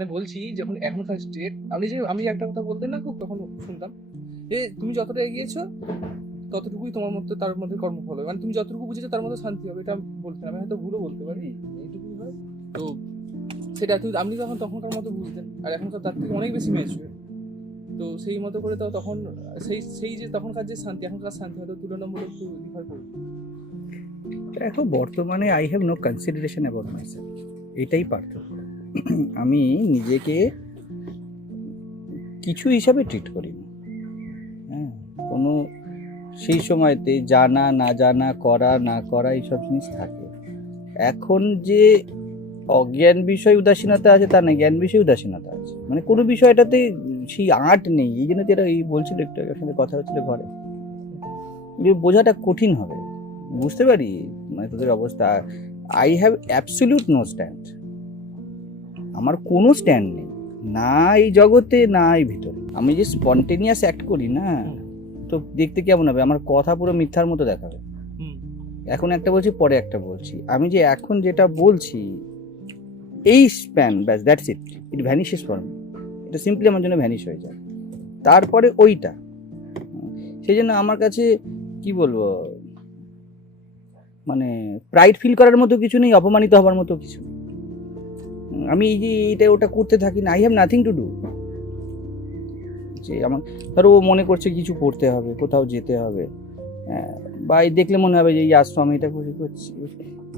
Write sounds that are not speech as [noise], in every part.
মানে বলছি, যখন এখনকার স্টেট আপনি যে আমি একটা কথা বলতেন না খুব, তখন শুনতাম যে, তুমি যতটা এগিয়েছো, ততটুকুই তোমার মধ্যে, তার মধ্যে কর্মফল হবে মানে তুমি যতটুকু বুঝেছ, তার মধ্যে শান্তি হবে, এটা বলতেন আমি হয়তো ভুলও বলতে পারি, এইটুকুই হয়। তো সেটা তুমি আপনি তখন তখনকার মতো বুঝতেন, আর এখনকার তার থেকে অনেক বেশি ম্যাচুর তো সেই মতো করে তো তখন, সেই সেই যে তখনকার যে শান্তি, এখনকার শান্তি হয়তো তুলনামূলক একটু ডিফার করবে। দেখো বর্তমানে I have no consideration about my এটাই পার্থক্য। [clears throat] আমি নিজেকে কিছু হিসাবে ট্রিট করি না। হ্যাঁ কোনো সেই সময়তে জানা, না জানা, করা, না করা এইসব জিনিস থাকে। এখন যে অজ্ঞান বিষয় উদাসীনতা আছে তা না জ্ঞান বিষয়ে উদাসীনতা আছে। মানে কোনো বিষয়টাতে সেই আর্ট নেই, এই জন্য তো এরা এই বলছিল একটু সাথে কথা হচ্ছিল ঘরে। বোঝাটা কঠিন হবে, বুঝতে পারি? মানে তোদের অবস্থা I have absolute no stand আমার কোনো স্ট্যান্ড নেই। না এই জগতে না এই ভিতরে। আমি যে স্পন্টেনিয়াস অ্যাক্ট করি না তো দেখতে কেমন হবে? আমার কথা পুরো মিথ্যার মতো দেখাবে। এখন একটা বলছি পরে একটা বলছি। আমি যে এখন যেটা বলছি এই স্প্যান ব্যাস that's it it vanishes for me এটা সিম্পলি আমার জন্য ভ্যানিশ হয়ে যায়। তারপরে ওইটা। সেই জন্য আমার কাছে কি বলব মানে প্রাইড ফিল করার মতো কিছু নেই অপমানিত হবার মতো কিছু নেই। আমি এই যে এটা ওটা করতে থাকি না I have nothing to do যে আমার ধরো ও মনে করছে কিছু করতে হবে কোথাও যেতে হবে। হ্যাঁ, বা দেখলে মনে হবে যে এই আশ্রম এটা করে করছি।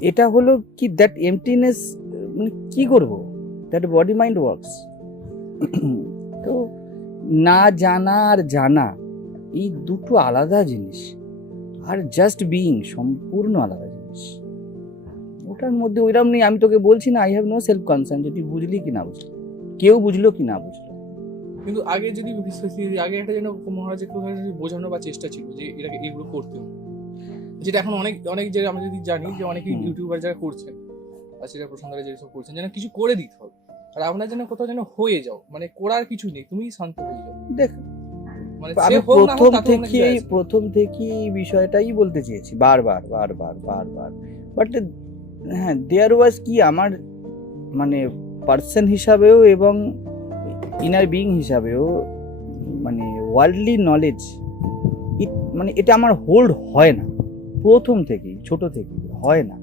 এটা হলো কি দ্যাট এমটিনেস মানে কী করব? দ্যাট বডি মাইন্ড ওয়ার্কস তো না জানা আর জানা এই দুটো আলাদা জিনিস। আর জাস্ট বিইং সম্পূর্ণ আলাদা জিনিস। ওটার মধ্যে ওইরকম নেই আমি তোকে বলছি না I have no self concern যে তুই বুঝলি কি না বুঝলি। কেউ বুঝলো কি না বুঝলো। কিন্তু আগে যদি আগে একটা যেন মহারাজের যদি বোঝানো বা চেষ্টা ছিল যে এটাকে এগুলো করতে যেটা এখন অনেক অনেক যে আমরা যদি জানি যে অনেকে ইউটিউবার যারা করছেন বা সেটা প্রসঙ্গে যেসব করছেন যেন কিছু করে দিতে হবে। আর আপনার যেন কোথাও যেন হয়ে যাও মানে করার কিছু নেই তুমি শান্ত হয়ে যাও। দেখ মানে আমি প্রথম না। প্রথম থেকেই এই বিষয়টাই বলতে চেয়েছি বারবার বারবার বারবার বাট হ্যাঁ দেয়ার ওয়াজ কি আমার মানে পার্সন হিসাবেও এবং ইনার বিং হিসাবেও মানে ওয়ার্ল্ডলি নলেজ ইট মানে এটা আমার হোল্ড হয় না। প্রথম থেকেই, ছোট থেকে হয় না।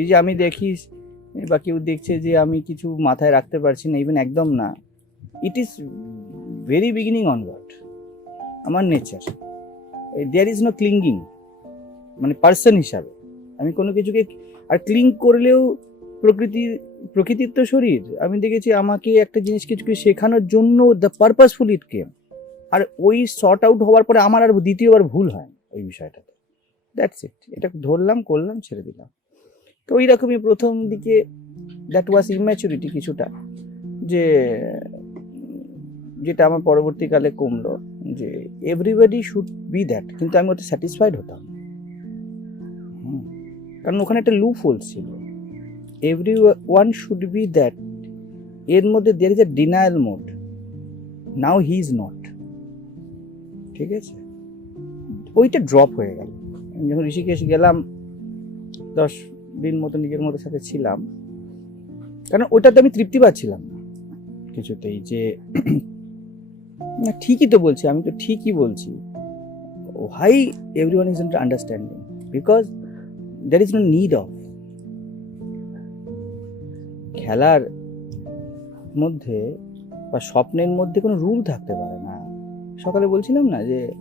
এই যে আমি দেখি, বা কেউ দেখছে যে আমি কিছু মাথায় রাখতে পারছি না ইভেন একদম না it is very beginning on onward আমার nature there is no clinging মানে পার্সন হিসাবে। আমি কোনো কিছুকে আর ক্লিং করলেও প্রকৃতির প্রকৃতির তো শরীর। আমি দেখেছি আমাকে একটা জিনিস কিছুকে শেখানোর জন্য দ্য পারপাসফুল ইট কেম আর ওই শর্ট আউট হওয়ার পরে আমার আর দ্বিতীয়বার ভুল হয় ওই বিষয়টাতে। দ্যাটস ইট এটা ধরলাম, করলাম, ছেড়ে দিলাম। তো ওই রকমই প্রথম দিকে দ্যাট ওয়াজ ইম্যাচুরিটি কিছুটা, যে, যেটা আমার পরবর্তীকালে কমলো, যে এভরিবডি শুড বি দ্যাট কিন্তু আমি ওতে স্যাটিসফাইড হতাম। কারণ ওখানে একটা লুপ হোল ছিল। Every one should be that এর মধ্যে there is a denial mode now he is not ঠিক আছে? ওইটা ড্রপ হয়ে গেল। যখন ঋষিকেশ গেলাম, দশ দিন মতো নিজের মতো সাথে ছিলাম। কারণ ওটাতে আমি তৃপ্তি পাচ্ছিলাম না কিছুতেই যে [clears throat] না, ঠিকই তো বলছি, আমি তো ঠিকই বলছি। Hi every one is understanding because there is no need of খেলার মধ্যে বা স্বপ্নের মধ্যে কোনো রুল থাকতে পারে না। সকালে বলছিলাম না যে,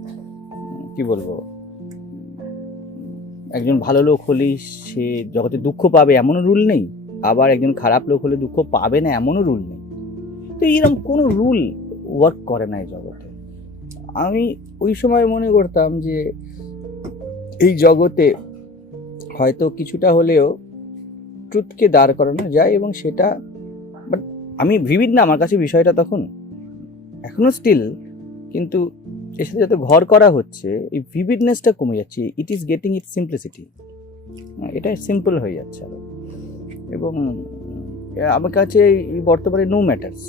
কি বলব? একজন ভালো লোক হলেই সে জগতে দুঃখ পাবে এমনও রুল নেই। আবার একজন খারাপ লোক হলে দুঃখ পাবে না এমনও রুল নেই। তো এরকম কোনো রুল ওয়ার্ক করে না এই জগতে। আমি ওই সময় মনে করতাম যে, এই জগতে হয়তো কিছুটা হলেও ট্রুথকে দাঁড় করানো যায় এবং সেটা বাট আমি ভিভিড না আমার কাছে বিষয়টা তখন। এখনও স্টিল কিন্তু এর সাথে যত ঘর করা হচ্ছে, এই ভিভিডনেসটা কমে যাচ্ছে। It is getting it simplicity এটা সিম্পল হয়ে যাচ্ছে আরও। এবং আমার কাছে এই বর্তমানে no matters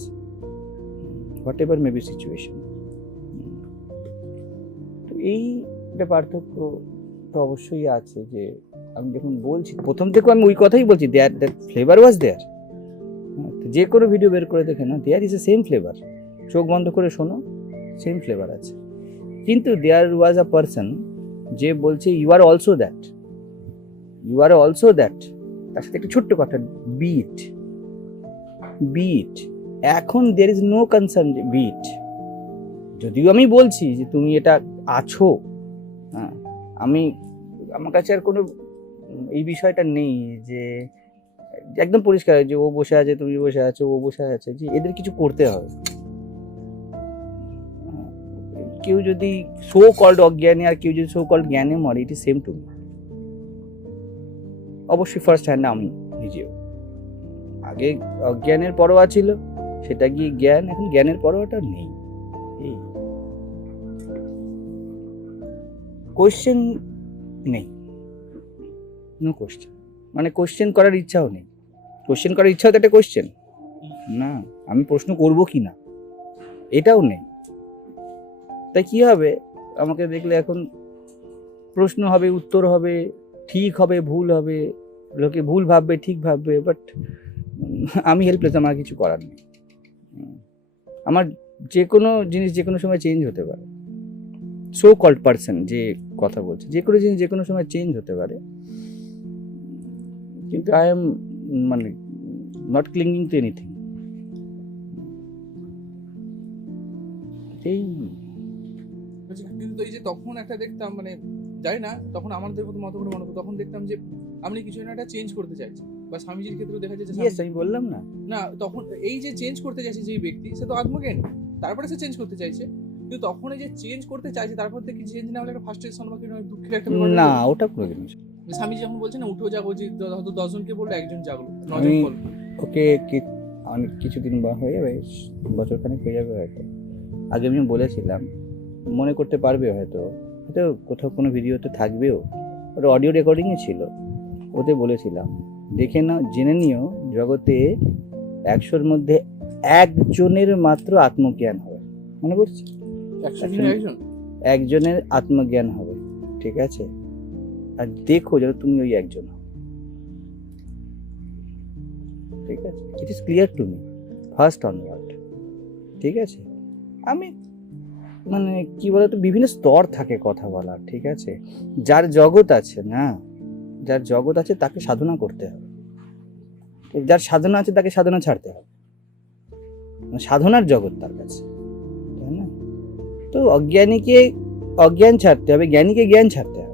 whatever may be situation তো এই পার্থক্য তো অবশ্যই আছে যে আমি যখন বলছি, প্রথম থেকে আমি ওই কথাই বলছি that that flavour was there যে কোনো ভিডিও বের করে দেখে না there is a same flavour চোখ বন্ধ করে শোনো সেম ফ্লেভার আছে। কিন্তু দেয়ার ওয়াজ আ পারসন যে বলছে you are also that you are also that তার সাথে একটা ছোট্ট কথা বিট বিট এখন there is no concern bit যদিও আমি বলছি যে, তুমি এটা আছো। হ্যাঁ আমি, আমার কাছে আর কোনো এই বিষয়টা নেই যে, একদম পরিষ্কার যে ও বসে আছে, তুমি বসে আছো, ও বসে আছে, যে এদের কিছু করতে হবে। কেউ যদি সো কল্ড অজ্ঞানী আর কেউ যদি সো কল্ড জ্ঞানে মরে ইট ইজ সেম টু অবশ্যই ফার্স্ট হ্যান্ড আমি নিজেও। আগে অজ্ঞানের পরোয়া ছিল, সেটা গিয়ে জ্ঞান, এখন জ্ঞানের পরোয়াটা নেই। এই। কোয়েশ্চেন নেই। নো কোশ্চেন মানে কোয়েশ্চেন করার ইচ্ছাও নেই। কোশ্চেন করার ইচ্ছাও তো একটা কোশ্চেন না, আমি প্রশ্ন করব কি না? এটাও নেই। তাই কি হবে? আমাকে দেখলে এখন প্রশ্ন হবে, উত্তর হবে, ঠিক হবে, ভুল হবে, লোকে ভুল ভাববে, ঠিক ভাববে বাট আমি হেল্পলেস আমার কিছু করার নেই। আমার যে কোনো জিনিস যে কোনো সময় চেঞ্জ হতে পারে। সো কল্ড পার্সন যে কথা বলছে যে কোনো জিনিস যে কোনো সময় চেঞ্জ হতে পারে। কিন্তু আই এম মানে নট ক্লিঙ্গিং টু এনিথিং এই কিন্তু এই যে তখন একটা দেখতাম মানে জানি না তখন আমাদের মতো মতো করে মনে হতো তখন দেখতাম যে আপনি কিছু না একটা চেঞ্জ করতে চাইছেন বা স্বামীজির ক্ষেত্রে দেখা যায় যে ইয়েস আমি বললাম না। না তখন এই যে চেঞ্জ করতে চাইছে যে ব্যক্তি সে তো আত্মজ্ঞানী তারপরে সে চেঞ্জ করতে চাইছে। কিন্তু তখন এই যে চেঞ্জ করতে চাইছে তারপর থেকে চেঞ্জ না হলে একটা ফার্স্ট্রেশন বা কি নয়, দুঃখের একটা না ওটা কোনো জিনিস যে স্বামীজি যখন বলছে না উঠো জাগো যে হয়তো দশজনকে বলল একজন জাগলো নজন বলল ওকে কি- অনেক কিছুদিন বা হয়ে যাবে বছর খানেক হয়ে যাবে হয়তো। আগে আমি বলেছিলাম মনে করতে পারবে হয়তো। হয়তো কোথাও কোনো ভিডিওতে থাকবেও। ওটা অডিও রেকর্ডিংই ছিল। ওতে বলেছিলাম দেখে নাও জেনে নিও জগতে একশোর মধ্যে একজনের মাত্র আত্মজ্ঞান হবে। মনে করছে একজনের আত্মজ্ঞান হবে ঠিক আছে? আর দেখো যেন তুমি ওই একজন ঠিক আছে? It is clear to me first onward ঠিক আছে? আমি মানে কি বলে তো বিভিন্ন স্তর থাকে কথা বলার, ঠিক আছে? যার জগৎ আছে না, যার জগৎ আছে তাকে সাধনা করতে হবে। যার সাধনা আছে তাকে সাধনা ছাড়তে হবে। মানে সাধনার জগৎ তার কাছে, তাই না? তো অজ্ঞানীকে অজ্ঞান ছাড়তে হবে, জ্ঞানীকে জ্ঞান ছাড়তে হবে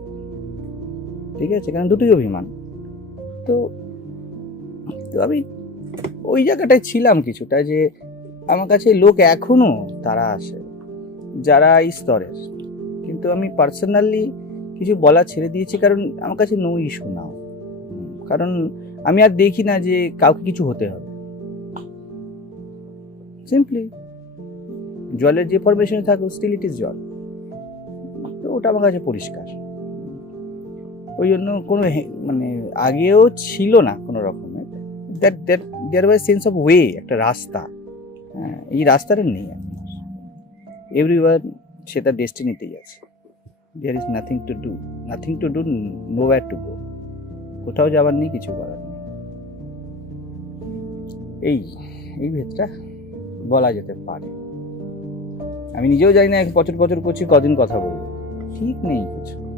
ঠিক আছে? কারণ দুটোই অভিমান। তো তো আমি ওই জায়গাটায় ছিলাম কিছুটা যে আমার কাছে লোক এখনও তারা আসে, যারা এই স্তরের। কিন্তু আমি পার্সোনালি কিছু বলা ছেড়ে দিয়েছি কারণ আমার কাছে নো ইস্যু নাও কারণ আমি আর দেখি না যে কাউকে কিছু হতে হবে। সিম্পলি জলের যে ফরমেশনে থাকুক স্টিল ইট ইজ জল। তো ওটা আমার কাছে পরিষ্কার। ওই জন্য কোনো মানে আগেও ছিল না কোনো রকমের that that there was sense of way একটা রাস্তা। হ্যাঁ এই রাস্তাটা নেই এখন। এভরিওয়ান সে তার ডেস্টিনিতেই আছে। There is nothing to do nothing to do no where to go কোথাও যাবার নেই, কিছু করার নেই। এই এই ভেদটা বলা যেতে পারে। আমি নিজেও জানি না, এক বছর বছর করছি, কদিন কথা বলব। ঠিক নেই কিছু।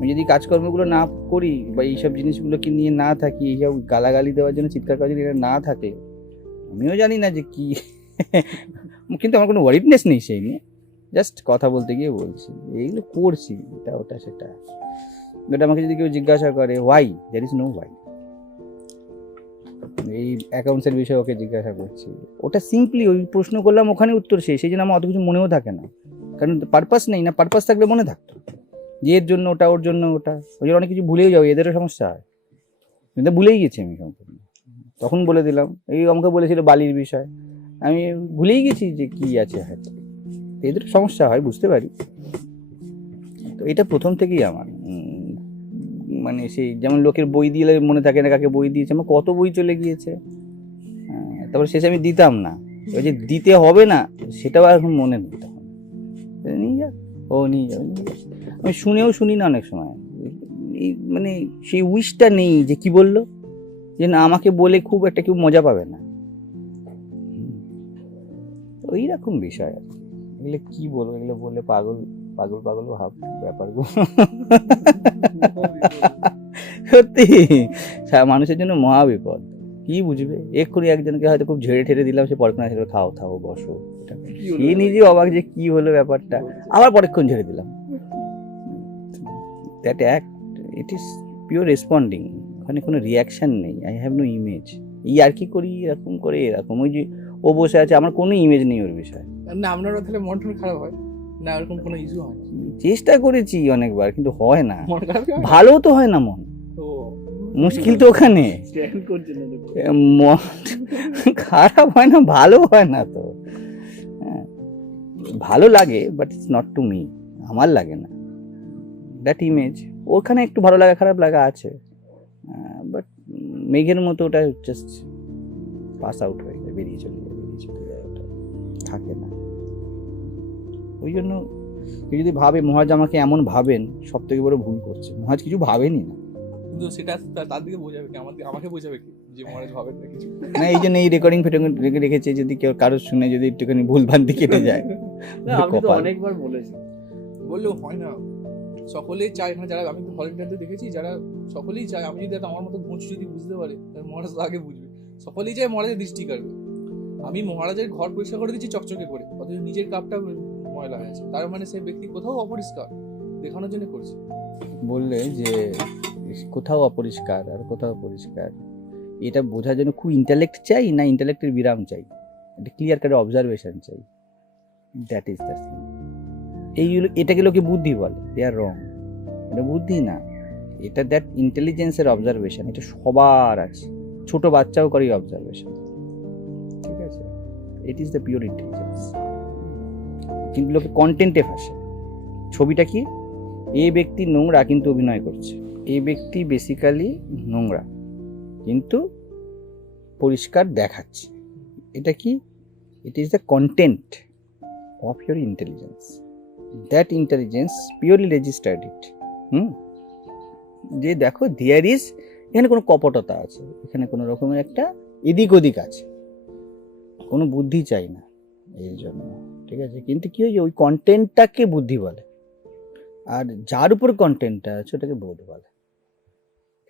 আমি যদি কাজকর্মগুলো না করি বা এইসব জিনিসগুলোকে নিয়ে না থাকি, এইসব গালাগালি দেওয়ার জন্য, চিৎকার করার জন্য এটা না থাকে, আমিও জানি না যে কি। কিন্তু আমার কোনো ওয়ারিডনেস নেই সেই নিয়ে। জাস্ট কথা বলতে গিয়ে বলছি, এইগুলো করছি, এটা ওটা সেটা। এটা আমাকে যদি কেউ জিজ্ঞাসা করে why there is no why এই অ্যাকাউন্টসের বিষয়ে ওকে জিজ্ঞাসা করছি। ওটা সিম্পলি ওই প্রশ্ন করলাম, ওখানে উত্তর শেষ সেই জন্য আমার অত কিছু মনেও থাকে না। কারণ পারপাস নেই, না পারপাস থাকলে মনে থাকতো। যে এর জন্য ওটা ওর জন্য ওটা। ওই জন্য অনেক কিছু ভুলেও যাও এদেরও সমস্যা হয়। কিন্তু ভুলেই গেছি আমি সম্পূর্ণ। তখন বলে দিলাম এই আমাকে বলেছিল বালির বিষয়। আমি ভুলেই গেছি যে কি আছে হয়তো। এদের সমস্যা হয় বুঝতে পারি। তো এটা প্রথম থেকেই আমার। মানে সেই যেমন লোকের বই দিলে মনে থাকে না কাকে বই দিয়েছে আমার কত বই চলে গিয়েছে। হ্যাঁ, তারপর শেষে আমি দিতাম না। ওই যে দিতে হবে না সেটাও এখন মনে তখন। নিয়ে যা। ও নিয়ে নিয়ে যাবে। আমি শুনেও শুনি না অনেক সময়। মানে সেই উইশটা নেই যে কি বলল? যে না আমাকে বলে খুব একটা কেউ মজা পাবে না। ওই রকম বিষয় আর। এগুলো কি বলব? এগুলো বলে পাগল পাগল পাগল ভাব ব্যাপারগুলো। সত্যি মানুষের জন্য মহা বিপদ। কি বুঝবে? এক্ষুনি একজনকে হয়তো খুব ঝেড়ে ঠেড়ে দিলাম সে পরক্ষণ বলল, খাও খাও বসো? সে নিজে অবাক যে কি হলো ব্যাপারটা। আবার পরক্ষণ ঝেড়ে দিলাম। That act it is pure responding ওখানে কোনো রিয়াকশন নেই। আই হ্যাভ নো ইমেজ এই আর কি করি? এরকম করে এরকম। ওই যে ও বসে আছে আমার কোনো ইমেজ নেই ওর বিষয়ে। না আপনারও তাহলে মন টন খারাপ হয়? না এরকম কোনো ইস্যু হয় চেষ্টা করেছি অনেকবার কিন্তু হয় না? ভালো তো হয় না মন। মুশকিল তো ওখানে। মন খারাপ হয় না ভালো হয় না তো। হ্যাঁ। ভালো লাগে but it's not to me আমার লাগে না। দ্যাট ইমেজ ওখানে একটু ভালো লাগা খারাপ লাগা আছে। বাট মেঘের মতো ওটা জাস্ট পাস আউট হয়ে যায় বেরিয়ে চলে যায় বেরিয়ে চলে যায় ওটা থাকে না। ওই জন্য কেউ যদি ভাবে মহাজ আমাকে এমন ভাবেন সব থেকে বড় ভুল করছে। মহাজ কিছু ভাবেনি না। কিন্তু সেটা তার দিকে বোঝাবে কি? আমাকে আমাকে বোঝাবে কি যে মহারাজ ভাবেন না কিছু? না এই জন্য এই রেকর্ডিং ফেটিং রেখেছে যদি কেউ কারও শুনে যদি একটুখানি ভুল ভ্রান্তি কেটে যায়। না আমি তো অনেকবার বলেছি বললেও হয় না। সকলেই চায় এখানে, যারা, আমি ভলেন্টিয়ারদের দেখেছি, যারা সকলেই চায়, আমি যদি আমার মতো ঘুষ যদি বুঝতে পারে, তাহলে মহারাজ আগে বুঝবে। সকলেই চায় মহারাজের দৃষ্টি কাটবে আমি মহারাজের ঘর পরিষ্কার করে দিচ্ছি চকচকে করে, অথচ নিজের কাপটা ময়লা হয়ে আছে। তার মানে সেই ব্যক্তি কোথাও অপরিষ্কার, দেখানোর জন্য করছে। বললে যে কোথাও অপরিষ্কার আর কোথাও পরিষ্কার, এটা বোঝার জন্য খুব ইন্টালেক্ট চাই না ইন্টালেক্টের বিরাম চাই? একটা ক্লিয়ার কারের অবজারভেশন চাই। দ্যাট ইজ দ্য থিং এইগুলো, এটাকে লোকে বুদ্ধি বলে দে আর রং এটা বুদ্ধি না। এটা দ্যাট ইন্টেলিজেন্সের অবজারভেশন এটা সবার আছে। ছোট বাচ্চাও করে অবজারভেশন ঠিক আছে? It is the pure intelligence কিন্তু লোকে কন্টেন্টে ফাঁসে। ছবিটা কি? এ ব্যক্তি নোংরা কিন্তু অভিনয় করছে। এই ব্যক্তি বেসিক্যালি নোংরা। কিন্তু পরিষ্কার দেখাচ্ছে। এটা কি? It is the content of your intelligence that intelligence purely registered it hmm? যে দেখো দেয়ার ইজ এখানে কোনো কপটতা আছে, এখানে কোনো রকমের একটা এদিক ওদিক আছে। কোনো বুদ্ধি চাই না এর জন্য, ঠিক আছে? কিন্তু কি হয়েছে? ওই কন্টেন্টটাকে বুদ্ধি বলে। আর যার উপর কন্টেন্টটা আছে, ওটাকে বোধ বলে।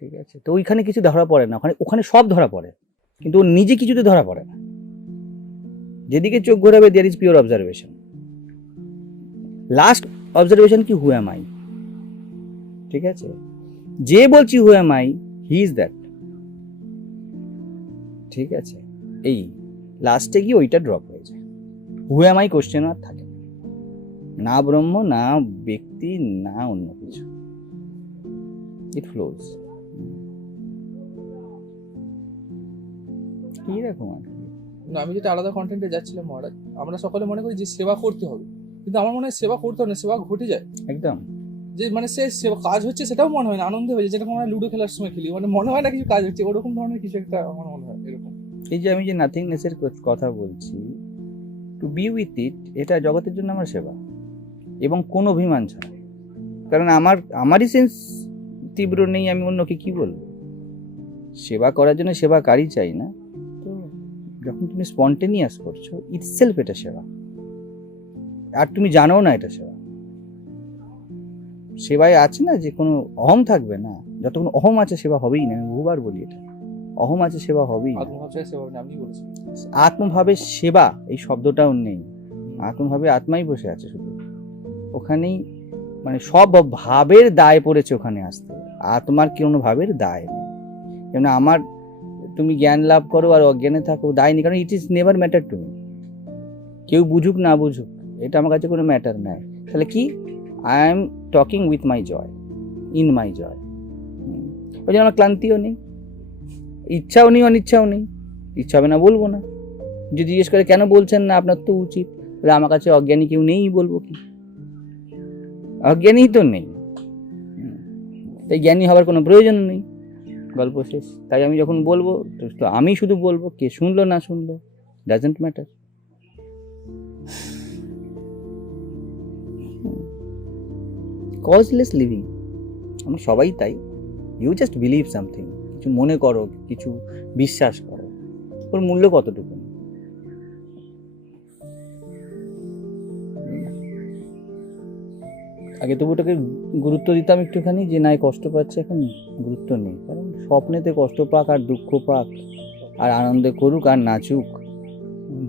ঠিক আছে? তো ওইখানে কিছু ধরা পড়ে না, ওখানে ওখানে সব ধরা পড়ে। কিন্তু ও নিজে কিছুতে ধরা পড়ে না। যেদিকে চোখ ঘোরাবে there is pure observation last observation কি হুয়াম আই ঠিক আছে? যে বলছি who am I he is that ঠিক আছে? এই লাস্টে গিয়ে ওইটা ড্রপ হয়ে যায়। হুয়াম আই কোশ্চেন আর থাকে না। ব্রহ্ম, না ব্যক্তি, না অন্য কিছু। ইট ফ্লোজ আর কি? না, আমি যেটা আলাদা কন্টেন্টে যাচ্ছিলাম মহারাজ, আমরা সকলে মনে করি যে সেবা করতে হবে। কিন্তু আমার মনে হয় সেবা করতে হবে না সেবা ঘটে যায়। একদম। যে মানে সে সেবা কাজ হচ্ছে সেটাও মনে হয় না আনন্দ হয়ে যায় যেরকম আমরা লুডো খেলার সময় খেলি মানে মনে হয় না কিছু কাজ হচ্ছে ওরকম ধরনের কিছু একটা আমার মনে হয় এরকম। এই যে আমি যে নাথিংনেসের কথা বলছি টু বি উইথ ইট এটা জগতের জন্য আমার সেবা এবং কোন অভিমান ছাড়া। কারণ আমার আমারই সেন্স তীব্র নেই আমি অন্যকে কি বলব? সেবা করার জন্য সেবা সেবাকারী চাই না। তো যখন তুমি স্পন্টেনিয়াস করছ ইটসেলফ এটা সেবা। আর তুমি জানো না এটা সেবা। সেবায় আছে না যে কোনো অহম থাকবে না। যতক্ষণ অহম আছে সেবা হবেই না আমি বহুবার বলি এটা। অহম আছে সেবা হবেই মানে আত্মভাবে সেবা এই শব্দটাও নেই। আত্মভাবে আত্মাই বসে আছে শুধু। ওখানেই মানে সব ভাবের দায় পড়েছে ওখানে আসতে। আত্মার কোনো ভাবের দায় নেই। যেমন আমার তুমি জ্ঞান লাভ করো আর অজ্ঞানে থাকো দায় নেই। কারণ it is never matter to me কেউ বুঝুক না বুঝুক। এটা আমার কাছে কোনো ম্যাটার নাই। তাহলে কি? I am talking with my joy in my joy ওই জন্য আমার ক্লান্তিও নেই। ইচ্ছাও নেই, অনিচ্ছাও নেই। ইচ্ছা হবে না বলব না। যদি জিজ্ঞেস করে, কেন বলছেন না? আপনার তো উচিত। বলে আমার কাছে অজ্ঞানী কেউ নেই বলব কি? অজ্ঞানী তো নেই। তাই জ্ঞানী হবার কোনো প্রয়োজন নেই। গল্প শেষ। তাই আমি যখন বলব, তো আমি শুধু বলব, কে শুনলো না শুনলো ডাজেন্ট ম্যাটার কজলেস লিভিং আমরা সবাই তাই। ইউ জাস্ট বিলিভ সামথিং কিছু মনে করো, কিছু বিশ্বাস করো। ওর মূল্য কতটুকু? আগে তবু ওটাকে গুরুত্ব দিতাম একটুখানি যে নাই কষ্ট পাচ্ছে এখন গুরুত্ব নেই। কারণ স্বপ্নেতে কষ্ট পাক আর দুঃখ পাক, আর আনন্দে করুক আর নাচুক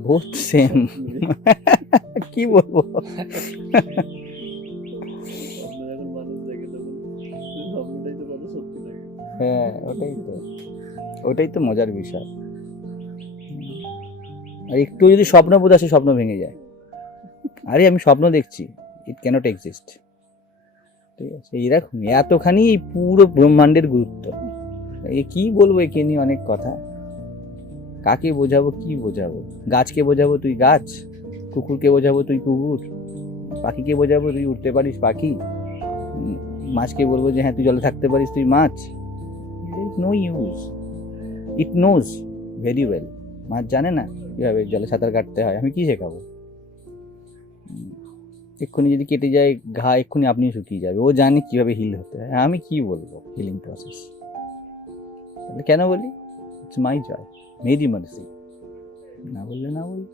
বোথ সেম [laughs] কি বলব? হ্যাঁ ওটাই তো। ওটাই তো মজার বিষয়। আর একটু যদি স্বপ্ন বোধ আসে, স্বপ্ন ভেঙে যায়। আরে, আমি স্বপ্ন দেখছি। ইট ক্যানট এক্সিস্ট ঠিক আছে এরকম এতখানি এই পুরো ব্রহ্মাণ্ডের গুরুত্ব। এ কি বলব, একে নিয়ে অনেক কথা। কাকে বোঝাবো, কি বোঝাবো? গাছকে বোঝাবো তুই গাছ, কুকুরকে বোঝাবো তুই কুকুর, পাখিকে বোঝাবো তুই উঠতে পারিস পাখি মাছকে বলব যে হ্যাঁ তুই জলে থাকতে পারিস তুই মাছ। No use it knows very well মাছ জানে না কীভাবে জলে সাঁতার কাটতে হয়, আমি কি শেখাবো? এক্ষুনি যদি কেটে যায়, ঘা এক্ষুনি আপনি শুকিয়ে যাবে। ও জানে কীভাবে হিল হতে হয়। আমি কি বলব হিলিং প্রসেস তাহলে কেন বলি? It's my joy Mary mercy না বললে না বলি